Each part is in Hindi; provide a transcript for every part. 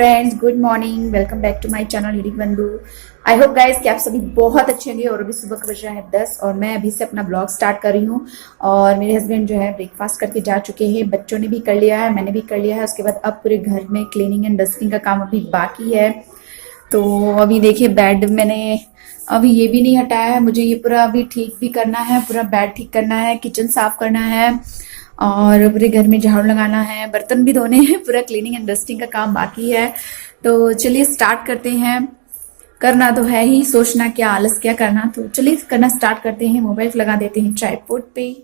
Friends, good morning. Welcome back to my channel हिडिक बंधु। आई होप गाइस कि आप सभी बहुत अच्छे होंगे। और अभी सुबह का बज रहा है 10 और मैं अभी से अपना ब्लॉग स्टार्ट कर रही हूँ। और मेरे हस्बैंड जो है ब्रेकफास्ट करके जा चुके हैं, बच्चों ने भी कर लिया है, मैंने भी कर लिया है। उसके बाद अब पूरे घर में क्लीनिंग एंड डस्टिंग का काम अभी बाकी है। तो अभी देखिए बेड मैंने अभी ये भी नहीं हटाया है, मुझे ये पूरा अभी ठीक भी करना है, पूरा बेड ठीक करना है, किचन साफ करना है और पूरे घर में झाड़ू लगाना है, बर्तन भी धोने हैं, पूरा क्लीनिंग एंड डस्टिंग का काम बाकी है। तो चलिए स्टार्ट करते हैं। करना तो है ही, सोचना क्या आलस क्या करना। तो चलिए करना स्टार्ट करते हैं। मोबाइल लगा देते हैं ट्राइपॉड पे।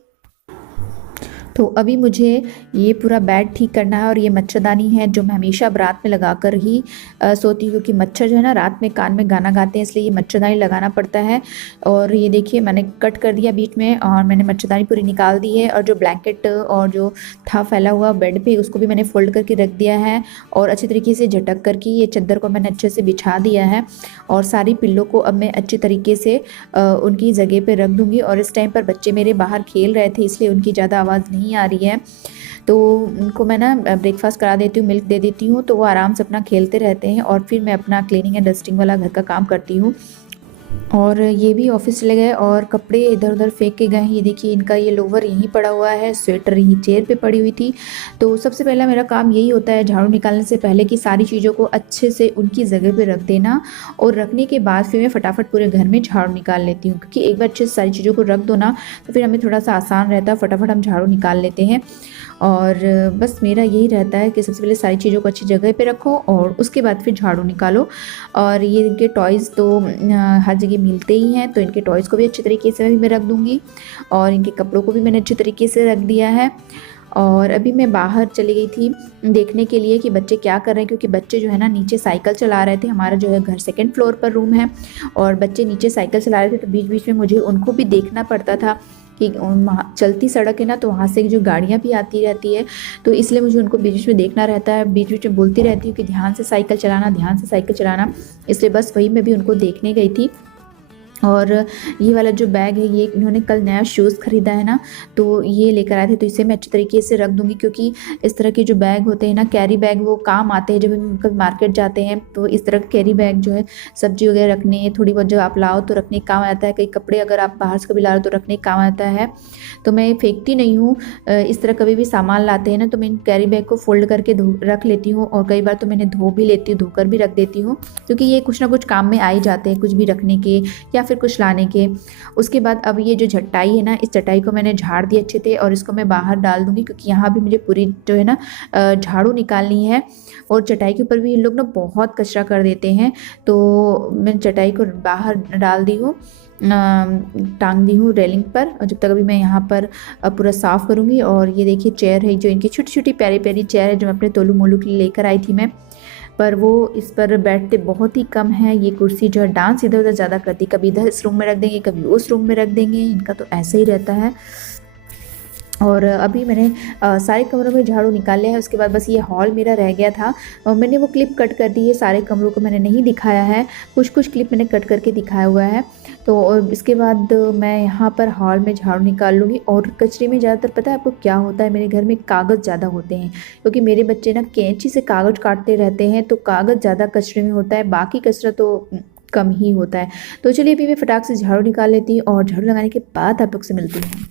तो अभी मुझे ये पूरा बेड ठीक करना है और ये मच्छरदानी है जो मैं हमेशा अब रात में लगा कर ही सोती हूँ, क्योंकि मच्छर जो है ना रात में कान में गाना गाते हैं, इसलिए ये मच्छरदानी लगाना पड़ता है। और ये देखिए मैंने कट कर दिया बीच में और मैंने मच्छरदानी पूरी निकाल दी है। और जो ब्लैंकेट और जो था फैला हुआ बेड पे उसको भी मैंने फोल्ड करके रख दिया है और अच्छी तरीके से झटक करके ये चादर को मैंने अच्छे से बिछा दिया है। और सारी पिल्लों को अब मैं अच्छी तरीके से उनकी जगह पे रख दूँगी। और इस टाइम पर बच्चे मेरे बाहर खेल रहे थे, इसलिए उनकी ज़्यादा आवाज़ नहीं आ रही है। तो उनको मैं ना ब्रेकफास्ट करा देती हूँ, मिल्क दे देती हूँ, तो वो आराम से अपना खेलते रहते हैं। और फिर मैं अपना क्लीनिंग एंड डस्टिंग वाला घर का काम करती हूँ। और ये भी ऑफिस चले गए और कपड़े इधर उधर फेंक के गए हैं। ये देखिए इनका ये लोवर यहीं पड़ा हुआ है, स्वेटर यहीं चेयर पे पड़ी हुई थी। तो सबसे पहला मेरा काम यही होता है झाड़ू निकालने से पहले कि सारी चीज़ों को अच्छे से उनकी जगह पे रख देना। और रखने के बाद फिर मैं फटाफट पूरे घर में झाड़ू निकाल लेती हूँ, क्योंकि एक बार अच्छे से सारी चीज़ों को रख दो ना तो फिर हमें थोड़ा सा आसान रहता है, फटाफट हम झाड़ू निकाल लेते हैं। और बस मेरा यही रहता है कि सबसे पहले सारी चीज़ों को अच्छी जगह पे रखो और उसके बाद फिर झाड़ू निकालो। और ये इनके टॉयज़ तो हर जगह मिलते ही हैं, तो इनके टॉयज़ को भी अच्छी तरीके से मैं रख दूँगी। और इनके कपड़ों को भी मैंने अच्छी तरीके से रख दिया है। और अभी मैं बाहर चली गई थी देखने के लिए कि बच्चे क्या कर रहे हैं, क्योंकि बच्चे जो है ना नीचे साइकिल चला रहे थे। हमारा जो है घर सेकंड फ्लोर पर रूम है और बच्चे नीचे साइकिल चला रहे थे, तो बीच बीच में मुझे उनको भी देखना पड़ता था कि चलती सड़क है ना, तो वहाँ से जो गाड़ियाँ भी आती रहती है, तो इसलिए मुझे उनको बीच बीच में देखना रहता है। बीच बीच में बोलती रहती हूँ कि ध्यान से साइकिल चलाना, ध्यान से साइकिल चलाना। इसलिए बस वही मैं भी उनको देखने गई थी। और ये वाला जो बैग है ये इन्होंने कल नया शूज़ ख़रीदा है ना, तो ये लेकर आए थे, तो इसे मैं अच्छी तरीके से रख दूँगी। क्योंकि इस तरह के जो बैग होते हैं ना, कैरी बैग, वो काम आते हैं जब हम कभी मार्केट जाते हैं। तो इस तरह का कैरी बैग जो है सब्जी वगैरह रखने, थोड़ी बहुत जब आप लाओ तो रखने काम आता है। कई कपड़े अगर आप बाहर से कभी ला रहे हो तो रखने काम आता है। तो मैं फेंकती नहीं हूँ। इस तरह कभी भी सामान लाते हैं ना तो मैं इन कैरी बैग को फोल्ड करके रख लेती हूँ। और कई बार तो मैंने धो भी लेती हूँ, धोकर भी रख देती हूँ, क्योंकि ये कुछ ना कुछ काम में आ ही जाते हैं, कुछ भी रखने के या फिर कुछ लाने के। उसके बाद अब ये जो चटाई है ना, इस चटाई को मैंने झाड़ दिए अच्छे से और इसको मैं बाहर डाल दूंगी, क्योंकि यहाँ भी मुझे पूरी जो है ना झाड़ू निकालनी है। और चटाई के ऊपर भी ये लोग ना बहुत कचरा कर देते हैं, तो मैं चटाई को बाहर डाल दी हूँ, टांग दी हूँ रेलिंग पर। और जब तक अभी मैं यहाँ पर पूरा साफ़ करूँगी। और ये देखिए चेयर है, जो इनकी छोटी छोटी प्यारी प्यारी चेयर है, जो मैं अपने तोलू मोलू के लिए लेकर आई थी मैं, पर वो इस पर बैठते बहुत ही कम है। ये कुर्सी जो है डांस इधर उधर ज़्यादा करती, कभी इधर इस रूम में रख देंगे, कभी उस रूम में रख देंगे, इनका तो ऐसा ही रहता है। और अभी मैंने सारे कमरों में झाड़ू निकाल लिया है। उसके बाद बस ये हॉल मेरा रह गया था और मैंने वो क्लिप कट कर दी है। सारे कमरों को मैंने नहीं दिखाया है, कुछ कुछ क्लिप मैंने कट करके दिखाया हुआ है। तो और इसके बाद मैं यहाँ पर हॉल में झाड़ू निकाल लूँगी। और कचरे में ज़्यादातर पता है आपको क्या होता है, मेरे घर में कागज़ ज़्यादा होते हैं, क्योंकि मेरे बच्चे ना कैंची से कागज़ काटते रहते हैं, तो कागज़ ज़्यादा कचरे में होता है, बाकी कचरा तो कम ही होता है। तो चलिए अभी मैं फटाक से झाड़ू निकाल लेती हूँ और झाड़ू लगाने के बाद आप लोग से मिलती हूँ।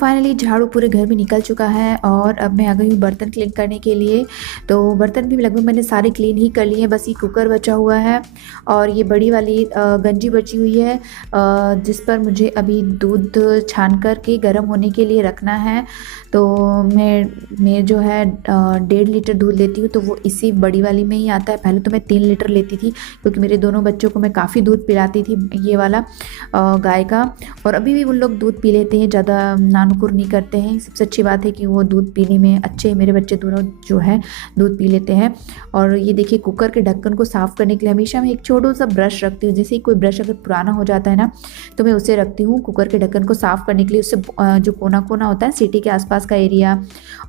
फाइनली झाड़ू पूरे घर में निकल चुका है और अब मैं आ गई हूँ बर्तन क्लीन करने के लिए। तो बर्तन भी लगभग मैंने सारे क्लीन ही कर लिए हैं, बस ये कुकर बचा हुआ है और ये बड़ी वाली गंजी बची हुई है, जिस पर मुझे अभी दूध छान कर के गर्म होने के लिए रखना है। तो मैं जो है 1.5 लीटर दूध लेती हूँ, तो वो इसी बड़ी वाली में ही आता है। पहले तो मैं 3 लीटर लेती थी, क्योंकि मेरे दोनों बच्चों को मैं काफ़ी दूध पिलाती थी ये वाला गाय का। और अभी भी उन लोग दूध पी लेते हैं, ज़्यादा ना नुकुर नहीं करते हैं। सबसे अच्छी बात है कि वो दूध पीने में अच्छे हैं। मेरे बच्चे दोनों जो है दूध पी लेते हैं। और ये देखिए कुकर के ढक्कन को साफ़ करने के लिए हमेशा मैं एक छोटा सा ब्रश रखती हूँ। जैसे कोई ब्रश अगर पुराना हो जाता है ना तो मैं उसे रखती हूँ कुकर के ढक्कन को साफ़ करने के लिए। उससे जो कोना कोना होता है सीटी के आसपास का एरिया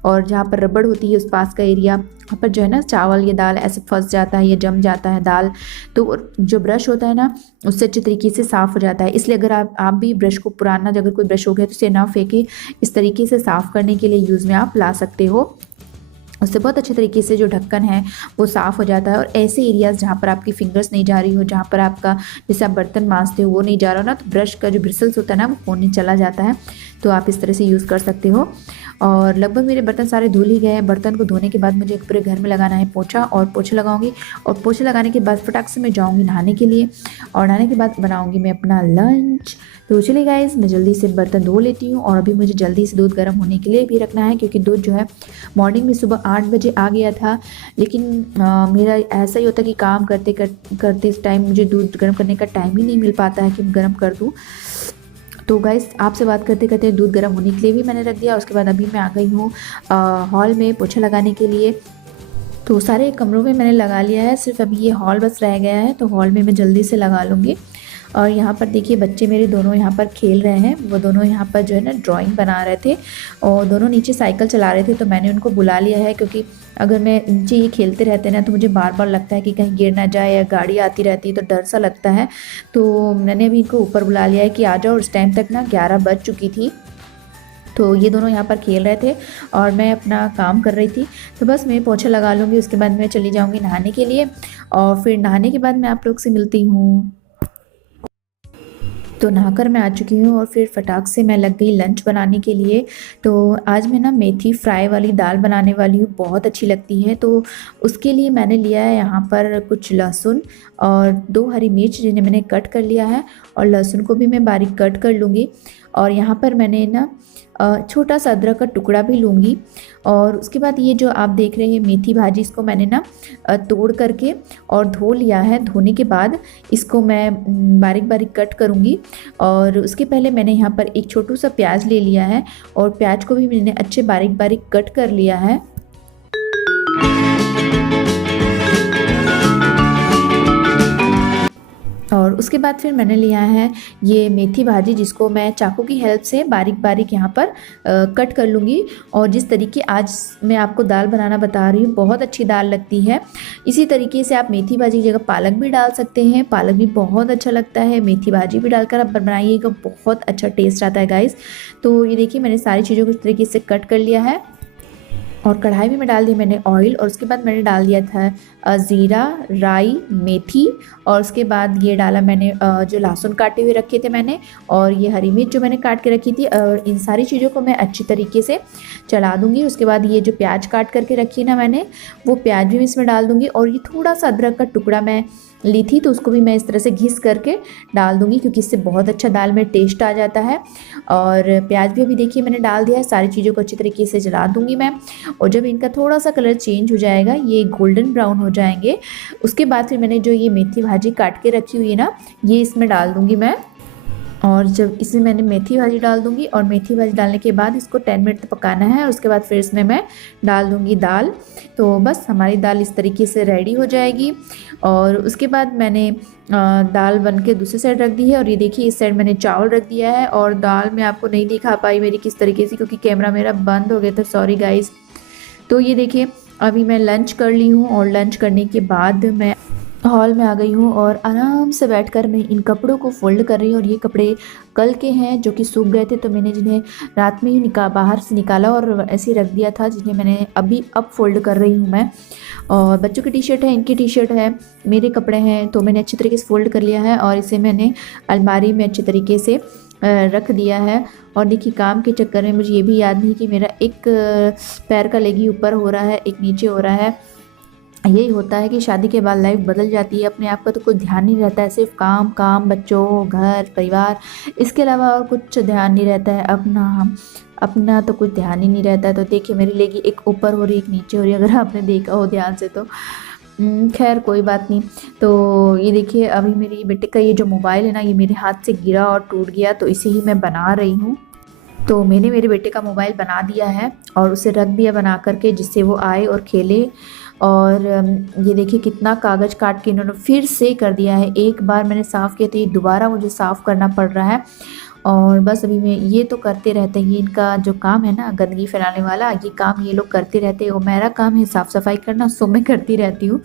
और जहाँ पर रबड़ होती है उस पास का एरिया, वहाँ पर जो है ना चावल या दाल ऐसे फंस जाता है या जम जाता है दाल, तो जो ब्रश होता है ना उससे अच्छे तरीके से साफ़ हो जाता है। इसलिए अगर आप भी ब्रश को पुराना अगर कोई ब्रश हो गया तो उसे ना फेंके, इस तरीके से साफ़ करने के लिए यूज़ में आप ला सकते हो। उससे बहुत अच्छे तरीके से जो ढक्कन है वो साफ़ हो जाता है। और ऐसे एरियाज़ जहाँ पर आपकी फिंगर्स नहीं जा रही हो, जहाँ पर आपका जैसे आप बर्तन मांजते हो वो नहीं जा रहा हो ना, तो ब्रश का जो ब्रिसल्स होता है ना वो कोने चला जाता है, तो आप इस तरह से यूज़ कर सकते हो। और लगभग मेरे बर्तन सारे धुल ही गए हैं। बर्तन को धोने के बाद मुझे पूरे घर में लगाना है पोछा, और पोछा लगाऊंगी। और पोछा लगाने के बाद फटाक से मैं जाऊंगी नहाने के लिए, और नहाने के बाद बनाऊंगी मैं अपना लंच। तो चलिए गाइस, मैं जल्दी से बर्तन धो लेती हूँ। और अभी मुझे जल्दी से दूध गर्म होने के लिए भी रखना है, क्योंकि दूध जो है मॉर्निंग में सुबह 8 बजे आ गया था, लेकिन मेरा ऐसा ही होता है कि काम करते इस टाइम मुझे दूध गर्म करने का टाइम ही नहीं मिल पाता है कि मैं गर्म कर दूँ। तो गाइस, आपसे बात करते करते दूध गर्म होने के लिए भी मैंने रख दिया। उसके बाद अभी मैं आ गई हूँ हॉल में पोछा लगाने के लिए। तो सारे कमरों में मैंने लगा लिया है, सिर्फ अभी ये हॉल बस रह गया है, तो हॉल में मैं जल्दी से लगा लूँगी। और यहाँ पर देखिए बच्चे मेरे दोनों यहाँ पर खेल रहे हैं। वो दोनों यहाँ पर जो है ना ड्राइंग बना रहे थे, और दोनों नीचे साइकिल चला रहे थे, तो मैंने उनको बुला लिया है, क्योंकि अगर मैं नीचे ये खेलते रहते ना तो मुझे बार बार लगता है कि कहीं गिर ना जाए, या गाड़ी आती रहती है तो डर सा लगता है। तो मैंने अभी इनको ऊपर बुला लिया है कि आ जाओ। उस टाइम तक ना 11 बज चुकी थी, तो ये दोनों यहाँ पर खेल रहे थे और मैं अपना काम कर रही थी। तो बस मैं पोछा लगा लूँगी, उसके बाद मैं चली जाऊँगी नहाने के लिए, और फिर नहाने के बाद मैं आप लोग से मिलती हूँ। तो नहाकर मैं आ चुकी हूँ, और फिर फटाक से मैं लग गई लंच बनाने के लिए। तो आज मैं ना मेथी फ्राई वाली दाल बनाने वाली हूँ, बहुत अच्छी लगती है। तो उसके लिए मैंने लिया है यहाँ पर कुछ लहसुन और 2 हरी मिर्च, जिन्हें मैंने कट कर लिया है, और लहसुन को भी मैं बारीक कट कर लूँगी। और यहाँ पर मैंने ना छोटा सा अदरक का टुकड़ा भी लूँगी। और उसके बाद ये जो आप देख रहे हैं मेथी भाजी, इसको मैंने ना तोड़ करके और धो लिया है। धोने के बाद इसको मैं बारीक बारीक कट करूँगी। और उसके पहले मैंने यहाँ पर एक छोटू सा प्याज ले लिया है, और प्याज को भी मैंने अच्छे बारीक बारीक कट कर लिया है। और उसके बाद फिर मैंने लिया है ये मेथी भाजी, जिसको मैं चाकू की हेल्प से बारीक बारीक यहाँ पर कट कर लूँगी। और जिस तरीके आज मैं आपको दाल बनाना बता रही हूँ, बहुत अच्छी दाल लगती है। इसी तरीके से आप मेथी भाजी की जगह पालक भी डाल सकते हैं, पालक भी बहुत अच्छा लगता है। मेथी भाजी भी डालकर आप बनाइएगा, बहुत अच्छा टेस्ट आता है गाइस। तो ये देखिए मैंने सारी चीज़ों को इस तरीके से कट कर लिया है। और कढ़ाई में डाल दी मैंने ऑयल, और उसके बाद मैंने डाल दिया था ज़ीरा, राई, मेथी, और उसके बाद ये डाला मैंने जो लहसुन काटे हुए रखे थे मैंने, और ये हरी मिर्च जो मैंने काट के रखी थी। और इन सारी चीज़ों को मैं अच्छी तरीके से चला दूँगी। उसके बाद ये जो प्याज काट करके रखी है ना मैंने, वो प्याज भी इसमें डाल दूँगी। और ये थोड़ा सा अदरक का टुकड़ा मैं ली थी, तो उसको भी मैं इस तरह से घिस करके डाल दूँगी, क्योंकि इससे बहुत अच्छा दाल में टेस्ट आ जाता है। और प्याज भी अभी देखिए मैंने डाल दिया है। सारी चीज़ों को अच्छी तरीके से जला दूँगी मैं। और जब इनका थोड़ा सा कलर चेंज हो जाएगा, ये गोल्डन ब्राउन हो जाएंगे, उसके बाद फिर मैंने जो ये मेथी भाजी काट के रखी हुई है ना, ये इसमें डाल दूँगी मैं। और जब इसमें मैंने मेथी भाजी डाल दूँगी, और मेथी भाजी डालने के बाद इसको 10 मिनट तक पकाना है। और उसके बाद फिर इसमें मैं डाल दूँगी दाल। तो बस हमारी दाल इस तरीके से रेडी हो जाएगी। और उसके बाद मैंने दाल बन के दूसरी साइड रख दी है, और ये देखिए इस साइड मैंने चावल रख दिया है। और दाल मैं आपको नहीं दिखा पाई मेरी किस तरीके से, क्योंकि कैमरा मेरा बंद हो गया था, सॉरी गाइज़। तो ये देखिए अभी मैं लंच कर ली हूँ, और लंच करने के बाद मैं हॉल में आ गई हूँ, और आराम से बैठकर मैं इन कपड़ों को फ़ोल्ड कर रही हूँ। और ये कपड़े कल के हैं जो कि सूख गए थे, तो मैंने जिन्हें रात में ही बाहर से निकाला और ऐसे रख दिया था, जिन्हें मैंने अब फ़ोल्ड कर रही हूँ मैं। और बच्चों की टी शर्ट है, इनकी टी शर्ट है, मेरे कपड़े हैं, तो मैंने अच्छी तरीके से फ़ोल्ड कर लिया है। और इसे मैंने अलमारी में अच्छे तरीके से रख दिया है। और देखिए काम के चक्कर में मुझे ये भी याद नहीं कि मेरा एक पैर का लेग ही ऊपर हो रहा है, एक नीचे हो रहा है। यही होता है कि शादी के बाद लाइफ बदल जाती है, अपने आप का तो कोई ध्यान नहीं रहता है, सिर्फ काम काम, बच्चों, घर परिवार, इसके अलावा और कुछ ध्यान नहीं रहता है। अपना तो कुछ ध्यान ही नहीं रहता है। तो देखिए मेरी लेगी एक ऊपर हो रही एक नीचे हो रही है, अगर आपने देखा हो ध्यान से तो। खैर कोई बात नहीं। तो ये देखिए अभी मेरी बेटे का ये जो मोबाइल है ना, ये मेरे हाथ से गिरा और टूट गया, तो इसे ही मैं बना रही हूँ। तो मैंने मेरे बेटे का मोबाइल बना दिया है और उसे रख दिया बना करके, जिससे वो आए और खेले। और ये देखिए कितना कागज़ काट के इन्होंने फिर से कर दिया है। एक बार मैंने साफ़ किया तो ये दोबारा मुझे साफ़ करना पड़ रहा है। और बस अभी मैं ये तो करते रहते हैं, ये इनका जो काम है ना गंदगी फैलाने वाला, ये काम ये लोग करते रहते हैं और मेरा काम है साफ़ सफाई करना, सो मैं करती रहती हूँ।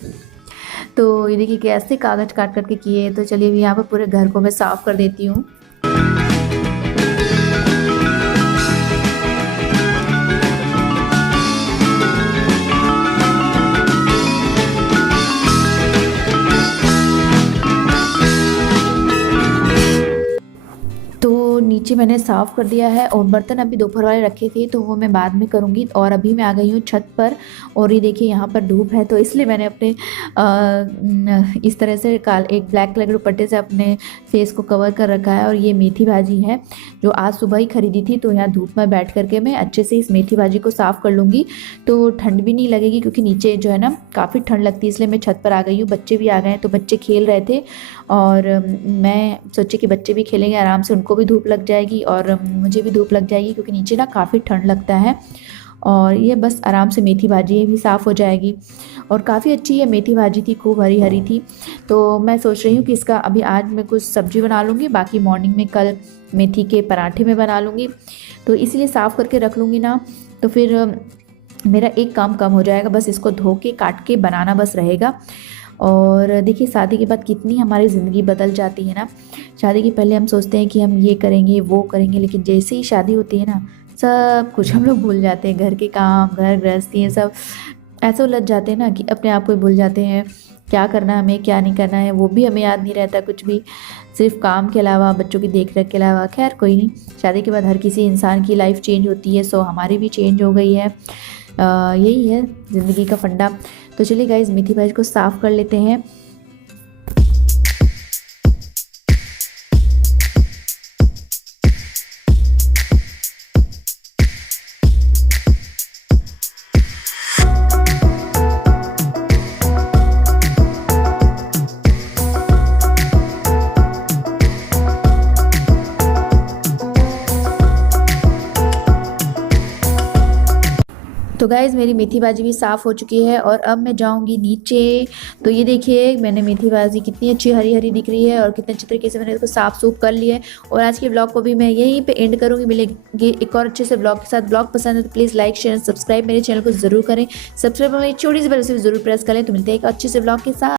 तो ये देखिए कैसे कागज़ काट करके किए। तो चलिए अभी यहाँ पर पूरे घर को मैं साफ़ कर देती हूँ। तो नीचे मैंने साफ़ कर दिया है और बर्तन अभी दोपहर वाले रखे थे तो वो मैं बाद में करूँगी। और अभी मैं आ गई हूँ छत पर और ये देखिए यहाँ पर धूप है, तो इसलिए मैंने अपने इस तरह से एक ब्लैक कलर के दुपट्टे से अपने फेस को कवर कर रखा है। और ये मेथी भाजी है जो आज सुबह ही खरीदी थी, तो यहाँ धूप में बैठ करके मैं अच्छे से इस मेथी भाजी को साफ़ कर लूँगी, तो ठंड भी नहीं लगेगी, क्योंकि नीचे जो है ना काफ़ी ठंड लगती है, इसलिए मैं छत पर आ गई हूँ। बच्चे भी आ गए हैं, तो बच्चे खेल रहे थे और मैं सोची कि बच्चे भी खेलेंगे आराम से, उनको भी धूप लग जाएगी और मुझे भी धूप लग जाएगी, क्योंकि नीचे ना काफ़ी ठंड लगता है। और ये बस आराम से मेथी भाजी ये भी साफ़ हो जाएगी। और काफ़ी अच्छी ये मेथी भाजी थी, खूब हरी हरी थी। तो मैं सोच रही हूँ कि इसका अभी आज मैं कुछ सब्ज़ी बना लूँगी, बाकी मॉर्निंग में कल मेथी के पराठे में बना लूँगी। तो इसलिए साफ़ करके रख लूँगी ना, तो फिर मेरा एक काम कम हो जाएगा, बस इसको धो के काट के बनाना बस रहेगा। और देखिए शादी के बाद कितनी हमारी ज़िंदगी बदल जाती है ना। शादी के पहले हम सोचते हैं कि हम ये करेंगे वो करेंगे, लेकिन जैसे ही शादी होती है ना सब कुछ हम लोग भूल जाते हैं। घर के काम, घर गृहस्थी, ये सब ऐसे उलझ जाते हैं ना कि अपने आप को ही भूल जाते हैं क्या करना है हमें, क्या नहीं करना है, वो भी हमें याद नहीं रहता कुछ भी, सिर्फ काम के अलावा, बच्चों की देख रेख के अलावा। खैर कोई नहीं, शादी के बाद हर किसी इंसान की लाइफ चेंज होती है, सो हमारी भी चेंज हो गई है। यही है ज़िंदगी का फंडा। तो चलिए गाइस मेथी भाजी को साफ़ कर लेते हैं। तो गाइज़ मेरी मेथी भाजी भी साफ़ हो चुकी है और अब मैं जाऊंगी नीचे। तो ये देखिए मैंने मेथी भाजी कितनी अच्छी हरी हरी दिख रही है और कितने अच्छे तरीके से मैंने इसको साफ़ सूफ कर लिया है। और आज के ब्लॉग को भी मैं यहीं पे एंड करूंगी। मिलेंगे एक और अच्छे से ब्लॉग के साथ। ब्लॉग पसंद है तो प्लीज़ लाइक शेयर सब्सक्राइब मेरे चैनल को ज़रूर करें। सब्सक्राइब वाली छोटी सी बेल उसे भी ज़रूर प्रेस करें। तो मिलते हैं एक अच्छे से ब्लॉग के साथ।